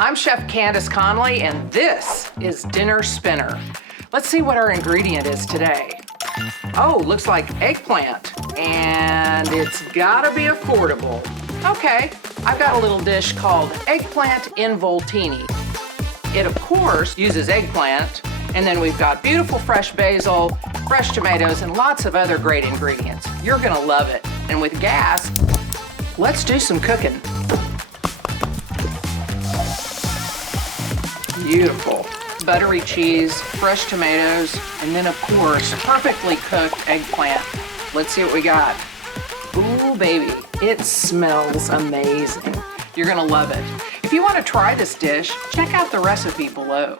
I'm Chef Candace Conley, and this is Dinner Spinner. Let's see what our ingredient is today. Oh, looks like eggplant, and it's gotta be affordable. Okay, I've got a little dish called Eggplant Involtini. It, of course, uses eggplant, and then we've got beautiful fresh basil, fresh tomatoes, and lots of other great ingredients. You're gonna love it. And with gas, let's do some cooking. Beautiful. Buttery cheese, fresh tomatoes, and then of course, perfectly cooked eggplant. Let's see what we got. Ooh, baby, it smells amazing. You're gonna love it. If you wanna try this dish, check out the recipe below.